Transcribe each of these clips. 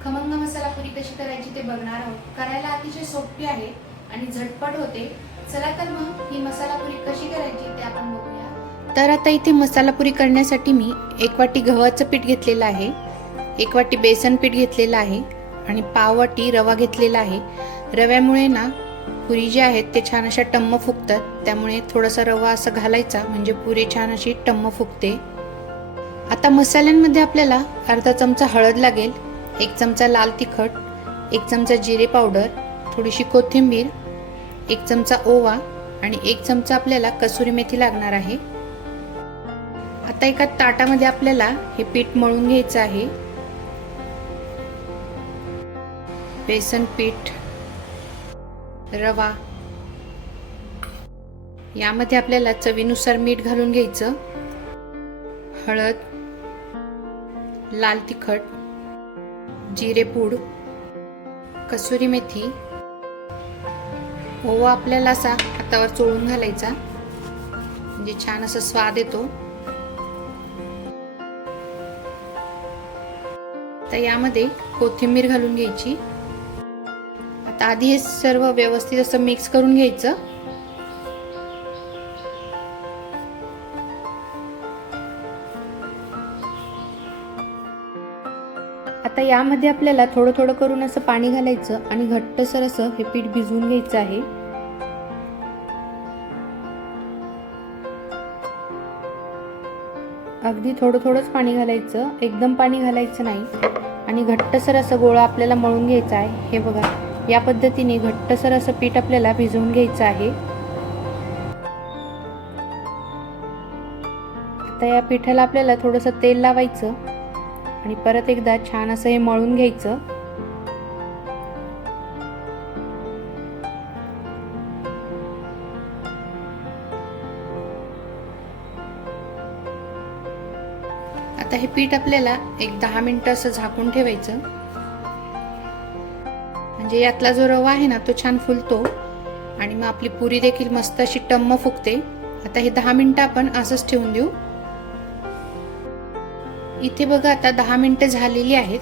खमंग मसाला पुरी कशी करायची ते बघणार आहोत। करायला अतिशय सोपी आहे आणि झटपट होते। चला तर मग ही मसाला पुरी कशी करायची ते आपण बघूया। तर आता इथे मसाला पुरी करण्यासाठी मी 1 वाटी गव्हाचं पीठ घेतलेलं आहे, 1 वाटी बेसन पीठ घेतलेलं आहे आणि पाव वाटी रवा घेतलेला आहे। रव्यामुळे ना पुरी जी आहेत ते छान अशा टम्म फुगतात, त्यामुळे थोडासा रवा असा घालायचा म्हणजे पुरी छान अशी टम्म फुगते। आता मसाल्यांमध्ये आपल्याला अर्धा चमचा हळद लागेल, 1 चमचा लाल तिखट, 1 चमचा जिरे पावडर, थोडीशी कोथिंबीर, 1 चमचा ओवा आणि 1 चमचा आपल्याला कसुरी मेथी लागणार आहे। आता एका ताटामध्ये आपल्याला हे पीठ मळून घ्यायचं आहे। बेसन पीठ, रवा, यामध्ये आपल्याला चवीनुसार मीठ घालून घ्यायचं, हळद, लाल तिखट, जिरे पूड, कसुरी मेथी, ओवा आपल्याला असा हातावर चोळून घालायचा म्हणजे छान असा स्वाद येतो। तर यामध्ये कोथिंबीर घालून घ्यायची। आता आधी हे सर्व व्यवस्थित असं मिक्स करून घ्यायचं। आता यामध्ये आपल्याला थोडं थोडं करून असं पाणी घालायचं आणि घट्टसर असं हे पीठ भिजवून घ्यायचं आहे। अगदी थोडं थोडंच पाणी घालायचं, एकदम पाणी घालायचं नाही आणि घट्टसर असं गोळा आपल्याला मळून घ्यायचा आहे। हे बघा, या पद्धतीने घट्टसर असं पीठ आपल्याला भिजवून घ्यायचं आहे। आता या पिठाला आपल्याला थोडंसं तेल लावायचं आणि परत एकदा छान असं हे मळून घ्यायचं। आता हे पीठ आपल्याला एक 10 मिनिटं असं झाकून ठेवायचं म्हणजे यातला जो रवा आहे ना तो छान फुलतो आणि मग आपली पुरी देखील मस्त अशी टम्म फुगते। आता हे 10 मिनिटं आपण असंच ठेवून देऊ। इथे बघा आता 10 मिनिटं झालेली आहेत।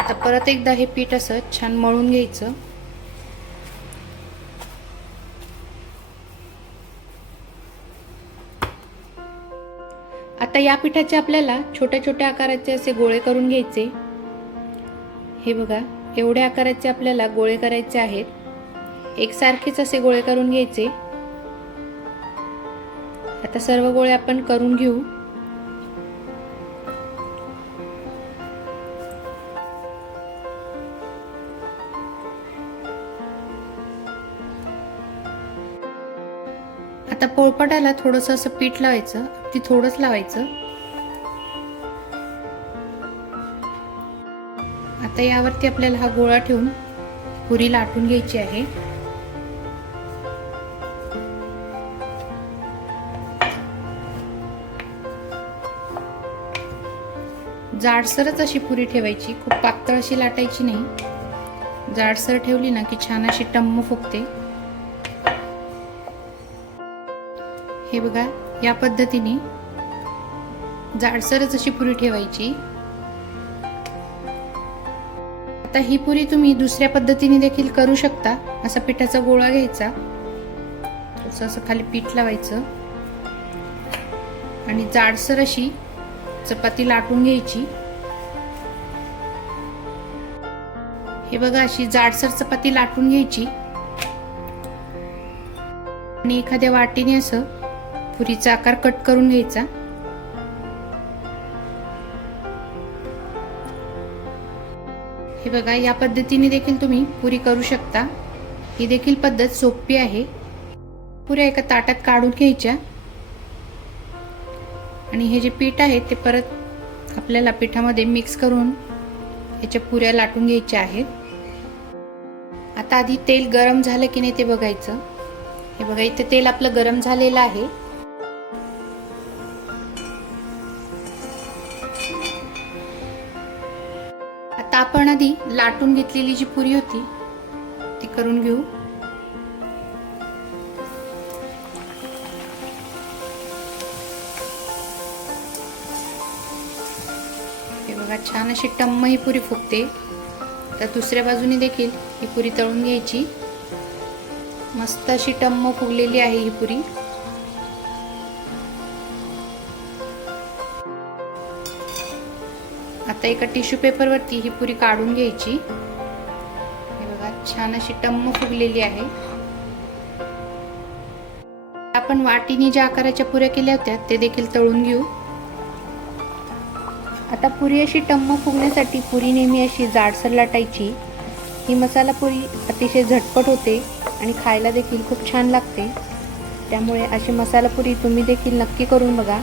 आता परत एकदा हे पीठ असं छान मळून घ्यायचं। आता या पिठाचे आपल्याला छोट्या छोट्या आकाराचे असे गोळे करून घ्यायचे। हे बघा, एवढ्या आकाराचे आपल्याला गोळे करायचे आहेत। एकसारखेच असे गोळे करून घ्यायचे। आता सर्व गोळे आपण करून घेऊ। आता पोळपाटाला थोडंसं असं पीठ लावायचं, ती थोडंच लावायचं। आता यावरती आपल्याला हा गोळा ठेवून पुरी लाटून घ्यायची आहे। जाडसरच अशी पुरी ठेवायची, खूप पातळ अशी लाटायची नाही। जाडसर ठेवली ना की छान अशी टम्म फुगते। हे बघा, या पद्धतीने जाडसरच अशी पुरी ठेवायची। आता ही पुरी तुम्ही दुसऱ्या पद्धतीने देखील करू शकता। असा पिठाचा गोळा घ्यायचा, थोडंसं असं खाली पीठ लावायचं आणि जाडसर अशी चपाती लाटून घ्यायची। हे बघा, अशी जाडसर चपाती लाटून घ्यायची आणि एखाद्या वाटीने असं पुरीचा आकार कट करून घ्यायचा। हे बघा, या पद्धतीने देखील तुम्ही पुरी करू शकता। ही देखील पद्धत सोपी आहे। पुऱ्या एका ताटात काढून घ्यायच्या आणि हे जे पीठ आहे ते परत आपल्याला पिठामध्ये मिक्स करून याच्या पुऱ्या लाटून घ्यायच्या आहेत। आता आधी तेल गरम झालं की नाही ते बघायचं। हे बघा, इथे तेल आपलं गरम झालेलं आहे। आता आपण आधी लाटून घेतलेली जी पुरी होती ती करून घेऊ। हे बघा छान अशी टम्म ही पुरी फुगते। तर दुसऱ्या बाजूने देखील ही पुरी तळून घ्यायची। मस्त अशी टम्म फुगलेली आहे ही पुरी। आता एका टिश्यू पेपर वरती ही पुरी काढून घ्यायची। हे बघा छान अशी टम्म फुगलेली आहे। आपण वाटीने ज्या आकाराच्या पुऱ्या केल्या होत्या ते देखील तळून घेऊ। आता पुरी अशी टम्म फुगण्यासाठी पुरी नेहमी अशी जाडसर लाटायची। ही मसाला पुरी अतिशय झटपट होते आणि खायला देखील खूप छान लागते। त्यामुळे अशी मसाला पुरी तुम्ही देखील नक्की करून बघा।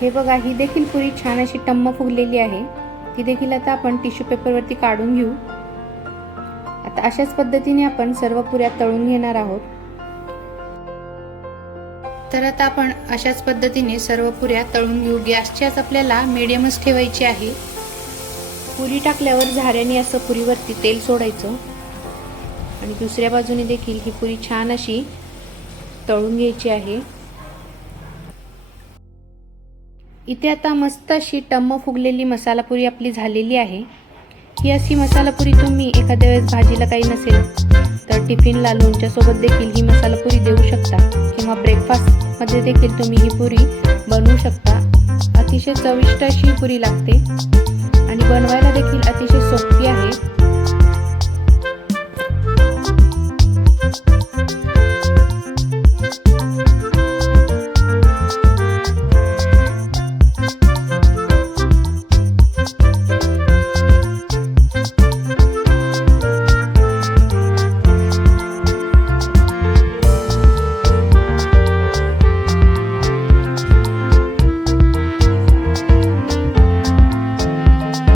हे बघा ही देखील पुरी छान अशी टम्म फुगलेली आहे। ती देखील आता आपण टिश्यू पेपर वरती काढून घेऊ। आता अशाच पद्धतीने आपण सर्व पुऱ्या तळून घेणार आहोत। तर आता आपण अशाच पद्धतीने सर्व पुऱ्या तळून घेऊ। गॅसची आच आपल्याला मीडियमच ठेवायची आहे। पुरी टाकल्यावर झाऱ्याने असं पुरीवरती तेल सोडायचं आणि दुसऱ्या बाजूने देखील ही पुरी छान अशी तळून घ्यायची आहे। इथे आता मस्त अशी टम्म फुगलेली मसाला पुरी आपली झालेली आहे। ही अशी मसाला पुरी तुम्ही एखाद्या वेळेस भाजीला काही नसेल तर टिफिनला लोणच्या सोबत देखील ही मसाला पुरी देऊ शकता किंवा ब्रेकफास्ट मध्ये देखील तुम्ही ही पुरी बनवू शकता। अतिशय चविष्ट अशी पुरी लागते आणि बनवायला देखील अतिशय सोपी आहे।